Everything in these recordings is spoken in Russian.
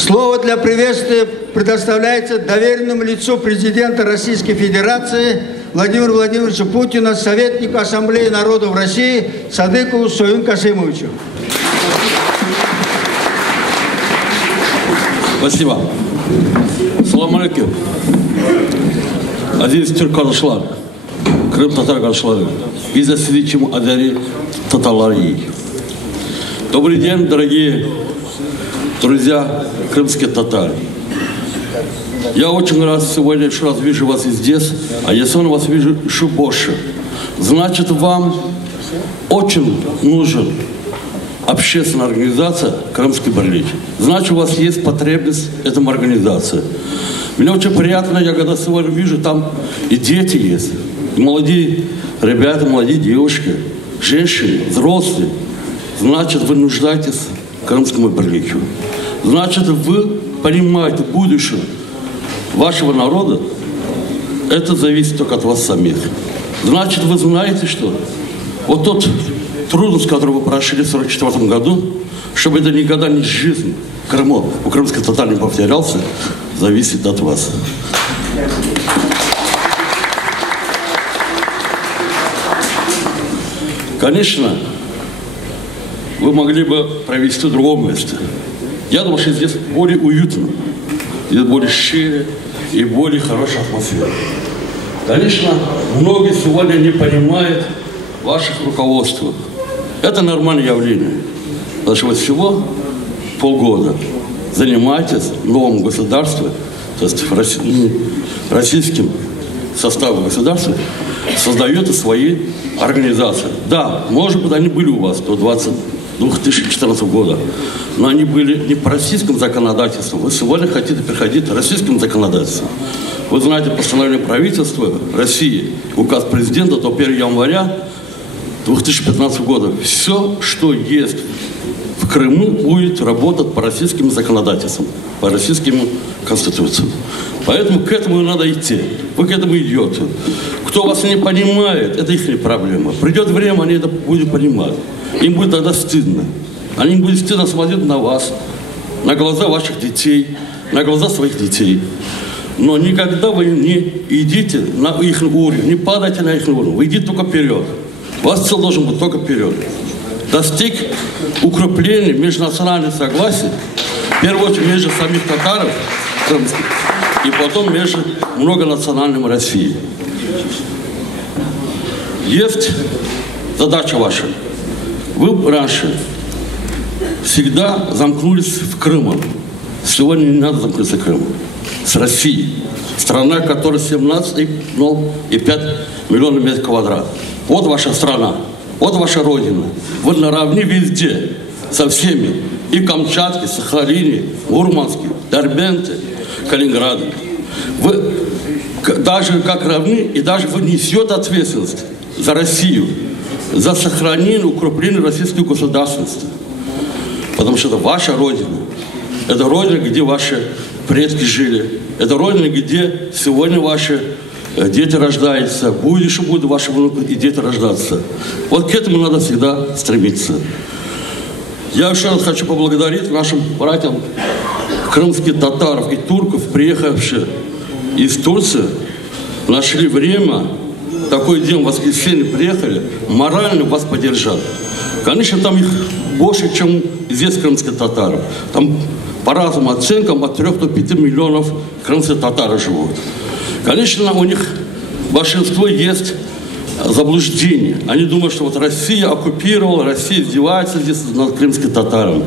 Слово для приветствия предоставляется доверенному лицу президента Российской Федерации Владимира Владимировича Путина, советнику Ассамблеи народов России Садыкову Союн Касымовичу. Спасибо. Салам алейкум. Aziz Türk kardeşler, Kırım Tatar kardeşleri, biz de sizin için adeli Tatarları iyi. Добрый день, дорогие друзья, крымские татары. Я очень рад сегодня еще раз вижу вас и здесь, а я сегодня вас вижу еще больше. Значит, вам очень нужен общественная организация «Крымский паралич». Значит, у вас есть потребность в этом организации. Мне очень приятно, я когда сегодня вижу, там и дети есть, и молодые ребята, молодые девушки, женщины, взрослые. Значит, вы нуждаетесь в Крымском параличе. Значит, вы понимаете будущее вашего народа. Это зависит только от вас самих. Значит, вы знаете, что вот тот трудность, которую вы прошли в 1944 году, чтобы это никогда не жизнь в Крыму, у крымских татар не повторялся, зависит от вас. Конечно, вы могли бы провести в другом месте. Я думаю, что здесь более уютно, здесь более шире и более хорошая атмосфера. Конечно, многие сегодня не понимают ваших руководств. Это нормальное явление. Потому что вы всего полгода занимаетесь в новом государстве, то есть российским составом государства, создаете свои организации. Да, может быть, они были у вас до 2014 года, но они были не по российскому законодательству. Вы сегодня хотите переходить к российскому законодательству. Вы знаете постановление правительства России, указ президента до 1 января 2015 года. Все, что есть в Крыму, будет работать по российским законодательствам, по российским конституциям. Поэтому к этому надо идти. Вы к этому идете. Кто вас не понимает, это их проблема. Придет время, они это будут понимать. Им будет тогда стыдно. Они будут стыдно смотреть на вас, на глаза ваших детей, на глаза своих детей. Но никогда вы не идите на их уровень, не падайте на их уровень. Вы идите только вперед. У вас цель должен быть только вперед. Достиг укрепления межнациональных согласий, в первую очередь между самих татаров крымских, и потом между многонациональным Россией. Есть задача ваша. Вы раньше всегда замкнулись в Крыму. Сегодня не надо замкнуться в Крыму. С Россией. Страна, которая 17,5 миллионов метров квадратных. Вот ваша страна. Вот ваша родина. Вы наравне везде. Со всеми. И в Камчатке, Сахалине, Мурманске, Дербенте, Калининграде. Вы даже как равны, и даже вы несете ответственность за Россию, за сохранение, укрепление российской государственности. Потому что это ваша родина. Это родина, где ваши предки жили. Это родина, где сегодня ваши дети рождаются. Будущее будут ваши внуки и дети рождаться. Вот к этому надо всегда стремиться. Я еще раз хочу поблагодарить нашим братьям крымских татаров и турков, приехавших из Турции, нашли время, такой день, в воскресенье приехали, морально вас поддержать. Конечно, там их больше, чем здесь крымских татаров. Там по разным оценкам от 3 до 5 миллионов крымских татар живут. Конечно, у них большинство есть заблуждение. Они думают, что вот Россия оккупировала, Россия издевается здесь над крымским татаром.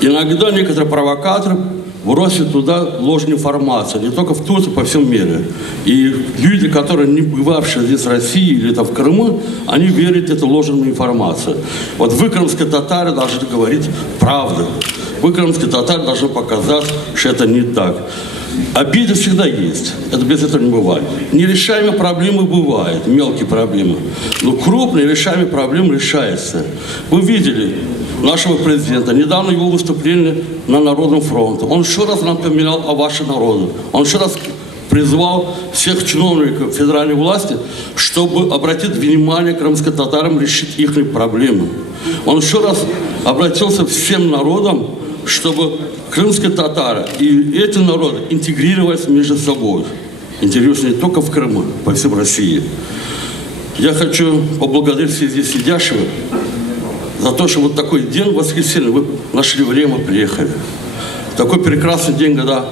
Иногда некоторые провокаторы бросят туда ложную информацию, не только в Турции, по всему миру. И люди, которые не бывавшие здесь в России или там в Крыму, они верят в эту ложную информацию. Вот вы, крымские татары, должны говорить правду. Вы, крымские татары, должны показать, что это не так. Обиды всегда есть. Это без этого не бывает. Нерешаемые проблемы бывают, мелкие проблемы. Но крупные решаемые проблемы решаются. Вы видели нашего президента, недавно его выступление на Народном фронте. Он еще раз напоминал о вашем народе. Он еще раз призвал всех чиновников федеральной власти, чтобы обратить внимание крымским татарам, решить их проблемы. Он еще раз обратился всем народам, чтобы крымские татары и эти народы интегрировались между собой. Интегрировались не только в Крыму, по всей России. Я хочу поблагодарить всех здесь сидящих за то, что вот такой день, воскресенье, вы нашли время, приехали. Такой прекрасный день, когда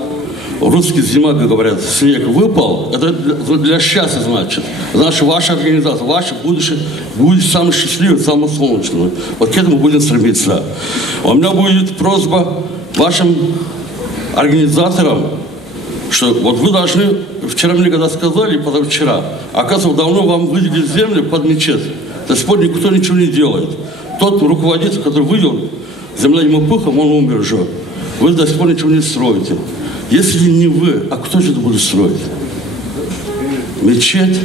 русские зима, как говорят, снег выпал, это для счастья значит. Значит, ваша организация, ваше будущее будет самым счастливым, самым солнечным. Вот к этому будем стремиться. У меня будет просьба вашим организаторам, что вот вы должны, вчера мне когда сказали, позавчера, оказывается, давно вам выделили землю под мечеть. До сих пор никто ничего не делает. Тот руководитель, который вывел, земля ему пухом, он умер уже. Вы до сих пор ничего не строите. Если не вы, а кто же это будет строить? Мечеть,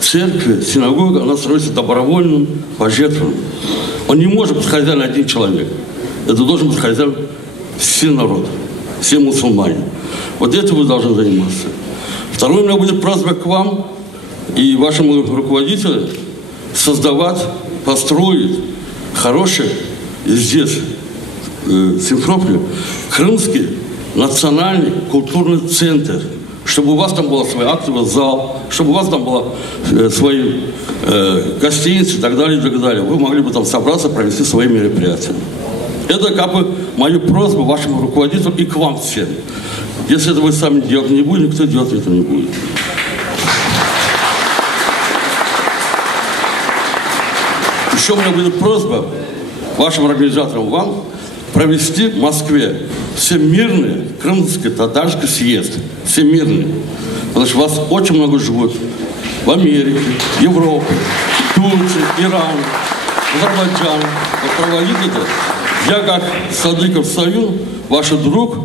церковь, синагога, она строится добровольным пожертвованием. Он не может быть хозяином один человек. Это должен быть хозяин все народы, все мусульмане. Вот этим вы должны заниматься. Второе, у меня будет просьба к вам и вашему руководителю создавать, построить хороший здесь, в Симферополе, крымский национальный культурный центр, чтобы у вас там был свой актовый зал, чтобы у вас там была свои гостиницы и так далее, и так далее. Вы могли бы там собраться, провести свои мероприятия. Это как бы моя просьба вашему руководителю и к вам всем. Если это вы сами делать не будете, никто делать это не будет. Еще у меня будет просьба вашим организаторам, вам провести в Москве всемирный крымский татарский съезд. Всемирный. Потому что вас очень много живут в Америке, Европе, Турции, Иране, Азербайджане. Вот проводить это. Я как Садыков Союз, ваш друг,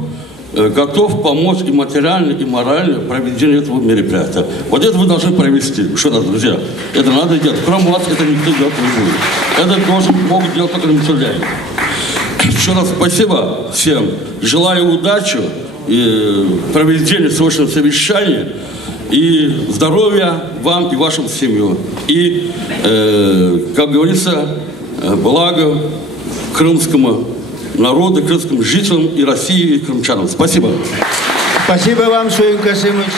готов помочь и материально, и морально в проведении этого мероприятия. Вот это вы должны провести. Еще раз, друзья, это надо делать. Кроме вас это никто делать не будет. Это тоже могут делать только мусульмане. Еще раз спасибо всем. Желаю удачи и проведения срочного совещания. И здоровья вам и вашим семьям. И, как говорится, благо крымскому народу, крымским жителям и России, и крымчанам. Спасибо. Спасибо вам, Союн Касымович.